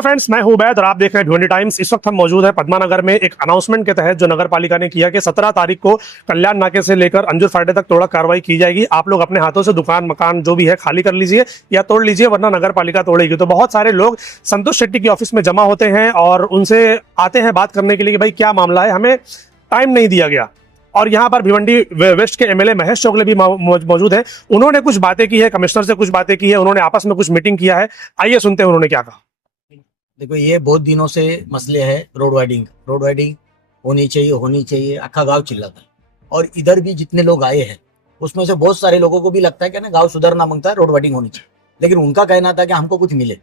Friends, मैं हूं उबैद और आप देख रहे हैं भिवंडी टाइम्स। इस वक्त हम मौजूद हैं पद्मानगर में एक अनाउंसमेंट के तहत जो नगर पालिका ने किया कि 17 तारीख को कल्याण नाके से लेकर अंजुर फाटे तक तोड़ा कार्रवाई की जाएगी। आप लोग अपने हाथों से दुकान मकान जो भी है खाली कर लीजिए या तोड़ लीजिए, वरना नगर पालिका तोड़ेगी। तो बहुत सारे लोग संतोष शेट्टी की ऑफिस में जमा होते हैं और उनसे आते हैं बात करने के लिए कि भाई क्या मामला है, हमें टाइम नहीं दिया गया। और यहाँ पर भिवंडी वेस्ट के एमएलए महेश चोगले भी मौजूद हैं। उन्होंने कुछ बातें की है, कमिश्नर से कुछ बातें की है, उन्होंने आपस में कुछ मीटिंग किया है। आइए सुनते हैं उन्होंने क्या कहा। देखो, ये बहुत दिनों से मसले है। रोड वाइडिंग होनी चाहिए। आखा गांव चिल्लाता है। और इधर भी जितने लोग आए हैं उसमें से बहुत सारे लोगों को भी लगता है कि ना गांव सुधरना मांगता है, रोड वाइडिंग होनी चाहिए। लेकिन उनका कहना था कि हमको कुछ मिले,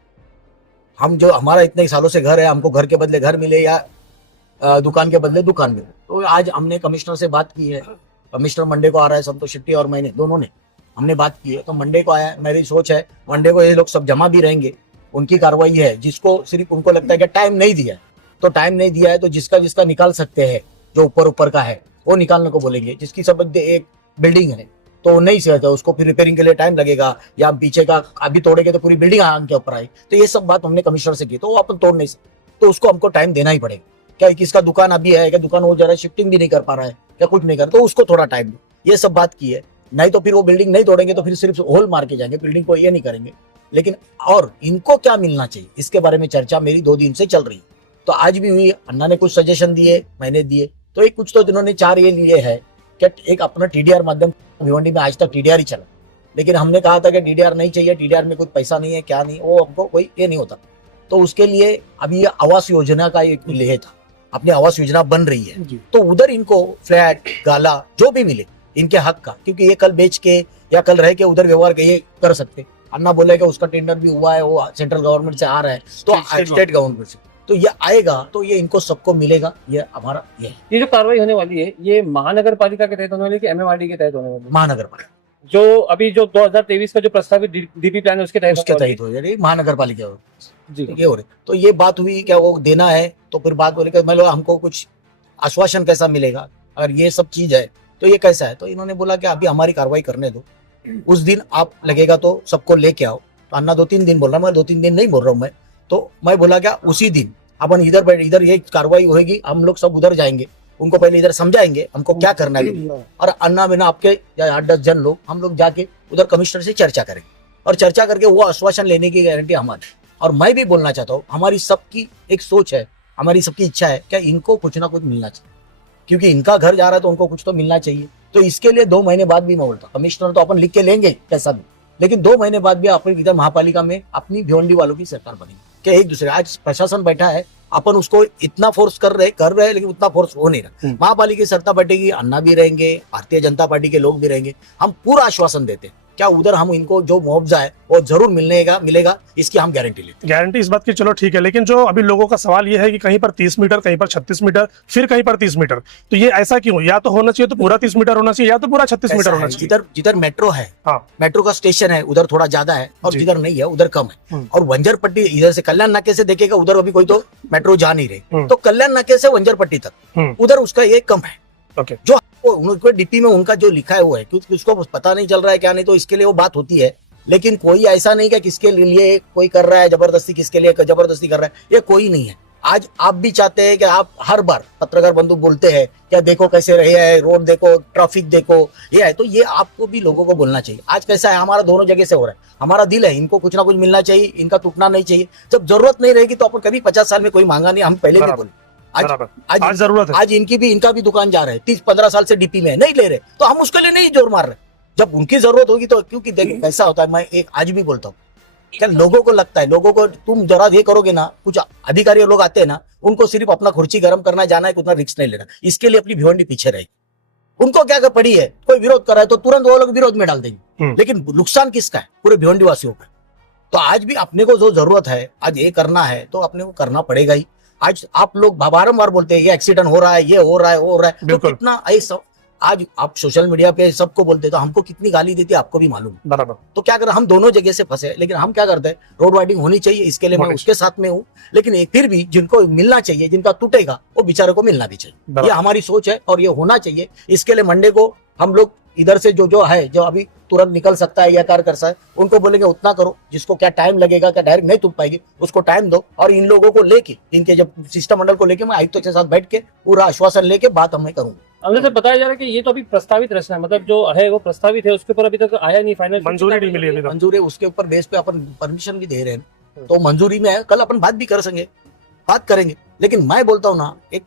हम जो हमारा इतने सालों से घर है, हमको घर के बदले घर मिले या दुकान के बदले दुकान मिले। तो आज हमने कमिश्नर से बात की है। कमिश्नर मंडे को आ रहा है, संतोष शेट्टी और मैंने दोनों ने हमने बात की है। तो मंडे को आया, मेरी सोच है मंडे को ये लोग सब जमा भी रहेंगे। उनकी कार्रवाई है, जिसको सिर्फ उनको लगता है कि टाइम नहीं दिया है तो टाइम नहीं दिया है, तो जिसका निकाल सकते हैं, जो ऊपर का है वो निकालने को बोलेंगे। जिसकी सब एक बिल्डिंग है तो वो नहीं सहता, उसको फिर रिपेयरिंग के लिए टाइम लगेगा, या पीछे का अभी तोड़ेंगे तो पूरी बिल्डिंग आगे ऊपर आई। तो ये सब बात हमने कमिश्नर से की, तो वो अपन तोड़ नहीं सकते, तो उसको हमको टाइम देना ही पड़ेगा। क्या किसका दुकान अभी है, क्या दुकान वो जरा शिफ्टिंग भी नहीं कर पा रहा है, क्या कुछ नहीं कर, तो उसको थोड़ा टाइम दो। ये सब बात की है। नहीं तो फिर वो बिल्डिंग नहीं तोड़ेंगे तो फिर सिर्फ होल मार के जाएंगे, बिल्डिंग को ये नहीं करेंगे। लेकिन और इनको क्या मिलना चाहिए, इसके बारे में चर्चा मेरी 2 दिन से चल रही है। तो आज भी हुई, अन्ना ने कुछ सजेशन दिए, मैंने दिए। तो एक कुछ तो जिन्होंने 4 ये लिए है कि एक अपना टीडीआर माध्यम, भिवंडी में आज तक टीडीआर ही चला। लेकिन हमने कहा था कि टीडीआर नहीं चाहिए, टीडीआर में कुछ पैसा नहीं है, क्या नहीं, वो हमको कोई ये नहीं होता। तो उसके लिए अभी ये आवास योजना का एक लिए था, अपनी आवास योजना बन रही है। तो उधर इनको फ्लैट गाला जो भी मिले इनके हक का, क्योंकि ये कल बेच के या कल रह के उधर व्यवहार के ये कर सकते। अन्ना बोले कि उसका टेंडर भी हुआ है, वो सेंट्रल गवर्नमेंट से आ रहा है, तो स्टेट गवर्नमेंट से, तो ये आएगा तो ये इनको सबको मिलेगा। ये हमारा ये जो कार्रवाई होने वाली है, ये महानगर पालिका के तहत होने वाली है कि एमएमआरडी के तहत होने वाली है? महानगर पालिका जो अभी जो 2023 का जो प्रस्तावित डीपी प्लान है उसके तहत हो जाएगी महानगर पालिका जी। ये हो रही। तो ये बात हुई क्या वो देना है, तो फिर बात बोले मतलब हमको कुछ आश्वासन कैसा मिलेगा, अगर ये सब चीज है तो ये कैसा है। तो इन्होंने बोला कि अभी हमारी कार्रवाई करने दो, उस दिन आप लगेगा तो सबको लेके आओ। तो अन्ना 2-3 दिन बोल रहा, मैं 2-3 दिन नहीं बोल रहा हूँ मैं। तो मैं बोला क्या उसी दिन अपन इधर ये कार्रवाई होगी, हम लोग सब उधर जाएंगे, उनको पहले इधर समझाएंगे हमको क्या करना है। और अन्ना बिना आपके 8-10 जन लोग हम लोग जाके उधर कमिश्नर से चर्चा करेंगे, और चर्चा करके वो आश्वासन लेने की गारंटी हमारी। और मैं भी बोलना चाहता हूँ, हमारी सबकी एक सोच है, हमारी सबकी इच्छा है क्या इनको कुछ ना कुछ मिलना चाहिए, क्योंकि इनका घर जा रहा है तो उनको कुछ तो मिलना चाहिए। तो इसके लिए 2 महीने बाद भी मैं बोलता, कमिश्नर तो अपन लिख के लेंगे कैसा भी, लेकिन 2 महीने बाद भी अपने इधर महापालिका में अपनी भिवंडी वालों की सरकार बनेगी। क्या एक दूसरे, आज प्रशासन बैठा है, अपन उसको इतना फोर्स कर रहे लेकिन उतना फोर्स हो नहीं रहा। महापालिका की सत्ता बैठेगी, अन्ना भी रहेंगे, भारतीय जनता पार्टी के लोग भी रहेंगे, हम पूरा आश्वासन देते हैं क्या उधर हम इनको जो मुआवजा है वो जरूर मिलेगा, इसकी हम गारंटी लेते हैं। गारंटी इस बात की चलो ठीक है, लेकिन जो अभी लोगों का सवाल ये है कि कहीं पर 30 मीटर, कहीं पर 36 मीटर, फिर कहीं पर 30 मीटर, तो ये ऐसा क्यों? या तो होना चाहिए तो पूरा 30 मीटर होना चाहिए, या तो पूरा 36 मीटर होना चाहिए। जिधर मेट्रो है, हाँ, मेट्रो का स्टेशन है उधर थोड़ा ज्यादा है, और जिधर नहीं है उधर कम है। और वंजर पट्टी इधर से कल्याण नाके से देखेगा, उधर अभी कोई तो मेट्रो जा नहीं रही, तो कल्याण नाके से वंजर पट्टी तक उधर उसका ये कम है। जो उनके डीपी में उनका जो लिखा है वो है, क्योंकि उसको पता नहीं चल रहा है क्या नहीं, तो इसके लिए वो बात होती है। लेकिन कोई ऐसा नहीं कि किसके लिए कोई कर रहा है जबरदस्ती, किसके लिए जबरदस्ती कर रहा है, ये कोई नहीं है। आज आप भी चाहते हैं कि आप हर बार पत्रकार बंधु बोलते हैं क्या देखो कैसे रहे है, रोड देखो, ट्रैफिक देखो, ये है, तो ये आपको भी लोगों को बोलना चाहिए। आज कैसा है, हमारा दोनों जगह से हो रहा है, हमारा दिल है इनको कुछ ना कुछ मिलना चाहिए, इनका टूटना नहीं चाहिए। जब जरूरत नहीं रहेगी तो अपन कभी 50 साल में कोई मांगा नहीं, हम पहले भी बोले। आज जरूरत है, आज इनका भी दुकान जा रहा है, 30-15 साल से डीपी में नहीं ले रहे, तो हम उसके लिए नहीं जोर मार रहे। जब उनकी जरूरत होगी तो, क्योंकि देखो कैसा होता है, मैं एक आज भी बोलता हूँ क्या लोगों को लगता है, लोगों को तुम जरा ये करोगे ना, कुछ अधिकारी लोग आते हैं ना, उनको सिर्फ अपना खुर्ची गर्म करना जाना है, उतना रिस्क नहीं लेना, इसके लिए अपनी भिवंडी पीछे रहेगी। उनको क्या कर पड़ी है, कोई विरोध कर रहा है तो तुरंत वो लोग विरोध में डाल देंगे, लेकिन नुकसान किसका है, पूरे भिवंडी वासियों का। तो आज भी अपने को जो जरूरत है, आज ये करना है तो अपने को करना पड़ेगा ही। आज आप लोग बारंबार बोलते हैं ये एक्सीडेंट हो रहा है, ये हो रहा है, वो हो रहा है, तो कितना ऐसा आज आप सोशल मीडिया पे सबको बोलते, तो हमको कितनी गाली देती है आपको भी मालूम बराबर। तो क्या कर, हम दोनों जगह से फंसे, लेकिन हम क्या करते हैं, रोड वाइडिंग होनी चाहिए, इसके लिए मैं उसके साथ में हूँ। लेकिन फिर भी जिनको मिलना चाहिए, जिनका टूटेगा वो बेचारे को मिलना भी चाहिए, ये हमारी सोच है और ये होना चाहिए। इसके लिए मंडे को हम लोग इधर से जो जो है, जो अभी तुरंत निकल सकता है या कार कर सकता है, उनको बोलेंगे उतना करो, जिसको क्या टाइम लगेगा, क्या डायरेक्ट नहीं तुल पाएगी, उसको टाइम दो। और इन लोगों को लेके, इनके जब शिष्टमंडल मंडल को लेके मैं आयुक्त के साथ बैठ के पूरा आश्वासन लेके बात हमें करूंगा। हमने से बताया जा रहा है कि ये तो अभी प्रस्तावित रचना है, मतलब जो है वो प्रस्तावित है, उसके ऊपर अभी तक आया नहीं, फाइनल मंजूरी नहीं मिली अभी तक। मंजूरी उसके ऊपर बेस पे अपन परमिशन भी दे रहे हैं, तो मंजूरी में है, कल अपन बात भी कर सकेंगे, बात करेंगे। लेकिन मैं बोलता हूँ ना, एक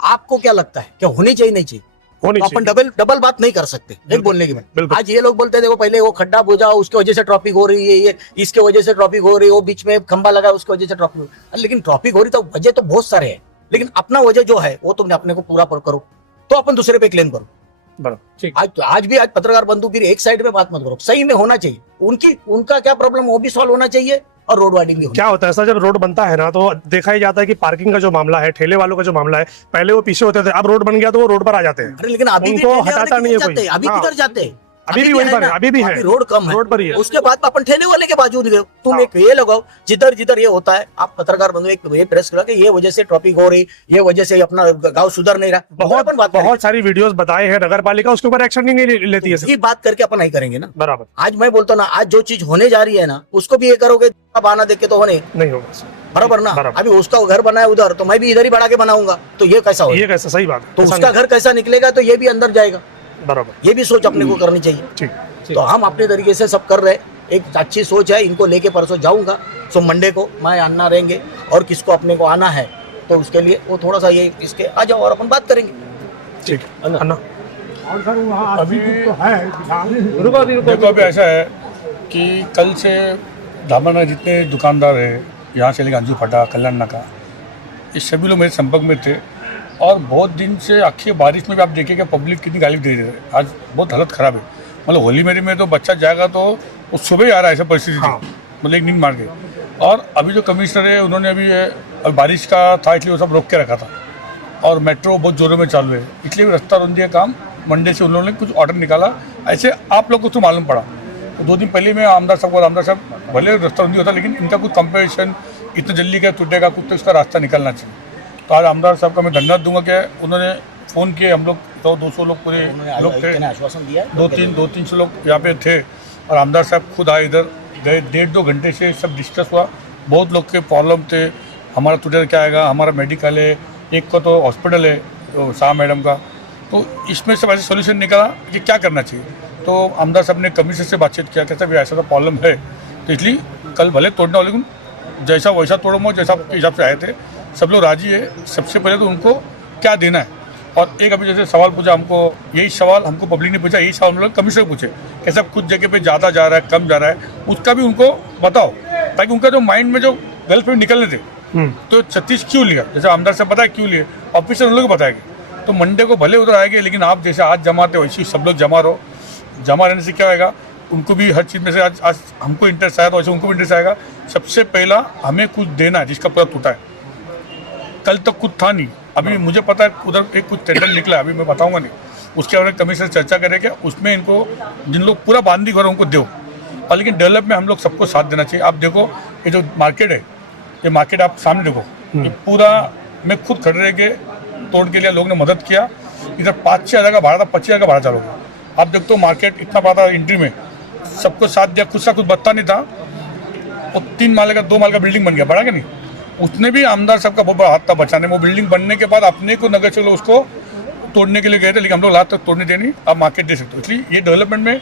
आपको क्या लगता है क्या होनी चाहिए, नहीं चाहिए, होनी तो अपन चाहिए। डबल बात नहीं कर सकते एक बोलने की बात। बिल्कुल। आज ये लोग बोलते थे वो पहले वो खड्डा बुझा, उसकी वजह से ट्रैफिक हो रही है, ये इसके वजह से ट्रैफिक हो रही है, वो बीच में खंबा लगा उसकी वजह से ट्रैफिक हो रही है। लेकिन ट्रैफिक हो रही तो वजह तो बहुत सारे हैं, लेकिन अपना वजह जो है वो तुमने अपने को पूरा करो, तो अपन दूसरे पे क्लेम करो। बराबर। आज भी आज पत्रकार बंधु फिर एक साइड में बात मत करो, सही में होना चाहिए, उनका क्या प्रॉब्लम वो भी सॉल्व होना चाहिए, और रोड वाइडिंग भी होनी क्या होता है सर, जब रोड बनता है ना तो देखा ही जाता है कि पार्किंग का जो मामला है, ठेले वालों का जो मामला है, पहले वो पीछे होते थे, अब रोड बन गया तो वो रोड पर आ जाते हैं। अरे लेकिन अभी भी उनको ठेले वाले हटाता किधर नहीं है जाते कोई। हैं? अभी हाँ। किधर जाते हैं? अभी भी वहीं पर है, ना? अभी भी है। रोड कम है, रोड पर ही है। उसके बाद अपन ठेले वाले के बाजू गए, तुम हाँ। एक ये लगाओ, जिधर जिधर ये होता है, आप पत्रकार बंधु एक ये प्रेस करा कि ये वजह से ट्रैफिक हो रही, ये वजह से अपना गांव सुधर नहीं रहा, अपन बात करेंगे। बहुत सारी वीडियोस बताए हैं नगर पालिका, उसके ऊपर एक्शन नहीं लेती है सर। ये बात करके अपन नहीं करेंगे ना। बराबर। आज मैं बोलता हूँ ना, आज जो चीज होने जा रही है ना, उसको भी ये करोगे बहाना देके तो होने नहीं होगा सर। बराबर ना। बराबर। अभी उसका घर बनाया उधर, तो मैं भी इधर ही बढ़ा के बनाऊंगा, तो ये कैसा होगा? ये कैसा, सही बात है। तो ऐसा उसका घर कैसा निकलेगा, तो ये भी अंदर जाएगा। नहीं। बराबर। ये भी सोच अपने को करनी चाहिए। ठीक। तो हम अपने तरीके से सब कर रहे हैं, एक अच्छी सोच है, इनको लेके परसों जाऊंगा, सो मंडे को मैं आना रहेंगे, और किसको अपने को आना है तो उसके लिए वो थोड़ा सा ये इसके आ जाओ और अपन बात करेंगे। ठीक है अन्ना। अभी रुको अभी देखो, अभी ऐसा है कि कल से धामनगर जितने दुकानदार हैं, यहाँ से लेकर अंजू फटा, कल्याण नाका, ये सभी लोग मेरे संपर्क में थे, और बहुत दिन से आखिर बारिश में भी आप देखिएगा पब्लिक कितनी गाली दे रही है। आज बहुत हालत ख़राब है, मतलब होली मेरी में तो बच्चा जाएगा तो वो सुबह ही आ रहा है, ऐसा परिस्थिति हाँ। थी, मतलब एक नींद मार के। और अभी जो कमिश्नर है उन्होंने अभी बारिश का था इसलिए वो सब रोक के रखा था, और मेट्रो बहुत जोरों में चालू है, इसलिए भी रास्ता रुंदी का काम मंडे से उन्होंने कुछ ऑर्डर निकाला। ऐसे आप लोग को तो मालूम पड़ा, तो 2 दिन पहले मैं आमदार साहब भले रास्ता रुंदी होता, लेकिन इनका कुछ कंपनसेशन इतना जल्दी क्या टूटेगा कुछ, तो इसका रास्ता निकलना चाहिए। तो आज आमदार साहब का मैं धन्यवाद दूंगा कि उन्होंने फ़ोन किए, हम लोग तो 200 लोग पूरे लोग थे, आश्वासन दिया, 200-300 लोग यहाँ पे थे, और आमदार साहब खुद आए, इधर गए, 1.5-2 घंटे से सब डिस्कस हुआ। बहुत लोग के प्रॉब्लम थे, हमारा टूटे क्या आएगा, हमारा मेडिकल है, एक का तो हॉस्पिटल है तो शाह मैडम का, तो इसमें सब ऐसे सोल्यूशन निकला कि क्या करना चाहिए। तो आमदार साहब ने कमिश्नर से बातचीत किया, कहते ऐसा तो प्रॉब्लम है, तो इसलिए कल भले तोड़ना हो, लेकिन जैसा वैसा तोड़ो, जैसा आपके हिसाब से आए थे, सब लोग राजी है। सबसे पहले तो उनको क्या देना है, और एक अभी जैसे सवाल पूछा हमको, यही सवाल हमको पब्लिक ने पूछा, यही सवाल हम लोग कमिश्नर पूछे, कैसा कुछ जगह पे ज़्यादा जा रहा है, कम जा रहा है, उसका भी उनको बताओ, ताकि उनका जो माइंड में जो गलत में निकलने थे, तो 36 क्यों लिया, जैसे आमदार से पता है क्यों लिए, ऑफिसर उन लोग को बताएंगे। तो मंडे को भले उधर आएंगे, लेकिन आप जैसे आज जमाते वैसे ही सब लोग जमा रहो। जमा रहने से क्या होगा, उनको भी हर चीज़ में से आज हमको इंटरेस्ट आया तो वैसे उनको भी इंटरेस्ट आएगा। सबसे पहला हमें कुछ देना है जिसका पूरा टूटा है, कल तक कुछ था नहीं, अभी मुझे पता है उधर एक कुछ टेंडर निकला है, अभी मैं बताऊंगा नहीं, उसके बारे में कमिश्नर चर्चा करेंगे, उसमें इनको जिन लोग पूरा बांधी घर उनको दो, और लेकिन डेवलप में हम लोग सबको साथ देना चाहिए। आप देखो ये जो मार्केट है, ये मार्केट आप सामने देखो, ये पूरा मैं खुद खड़े रह के तोड़ के लिए लोगों ने मदद किया। इधर 5-6 हज़ार का भाड़ा था, 25 हज़ार का भाड़ा चालू गया। आप देखते हो मार्केट इतना बड़ा था, एंट्री में सबको साथ दिया, खुद सा कुछ बत्ता नहीं था, वो 3 माले का 2 माले का बिल्डिंग बन गया, बड़ा कि नहीं, उसने भी आमदार साहब का बहुत बड़ा हाथ था बचाने। वो बिल्डिंग बनने के बाद अपने को नगर चलो उसको तोड़ने के लिए गए थे, लेकिन हम लोग लात तक तोड़ने देनी, आप मार्केट दे सकते हो। इसलिए ये डेवलपमेंट में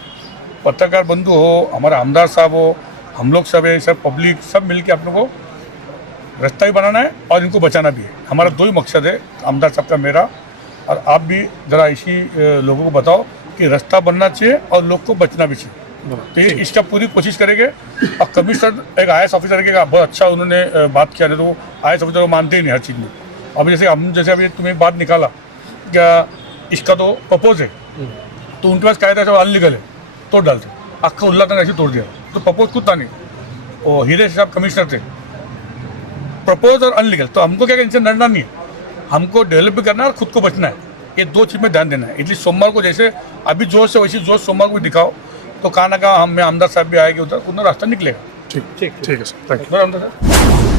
पत्रकार बंधु हो, हमारा आमदार साहब हो, हम लोग सब है, सब पब्लिक सब मिल के अपने को रास्ता भी बनाना है और इनको बचाना भी है। हमारा 2 ही मकसद है, आमदार साहब का मेरा, और आप भी ज़रा इसी लोगों को बताओ कि रास्ता बनना चाहिए और लोग को बचना भी चाहिए। तो ये इसका पूरी कोशिश करेंगे। और कमिश्नर एक IAS ऑफिसर के बहुत अच्छा उन्होंने बात किया है, तो वो IAS ऑफिसर को मानते ही नहीं हर चीज़ में। अभी जैसे अभी तुम्हें एक बात निकाला क्या, इसका तो प्रपोज है, तो उनके पास कायदा सब अनलीगल है, तोड़ डालते, अक्का उल्ला तक ऐसे तोड़ दिया, तो प्रपोज खुद था नहीं, और हीरे साहब कमिश्नर थे, प्रपोज और अनलीगल, तो हमको क्या इनसे लड़ना नहीं है, हमको डेवलप भी करना है और खुद को बचना है। ये 2 चीज़ में ध्यान देना है। इसलिए सोमवार को जैसे अभी जोश से वैसी जोश सोमवार को दिखाओ, तो कहाँ ना कहाँ हम में आमदार साहब भी आएंगे, उधर रास्ता निकलेगा। ठीक है सर, थैंक यू। आमदार साहब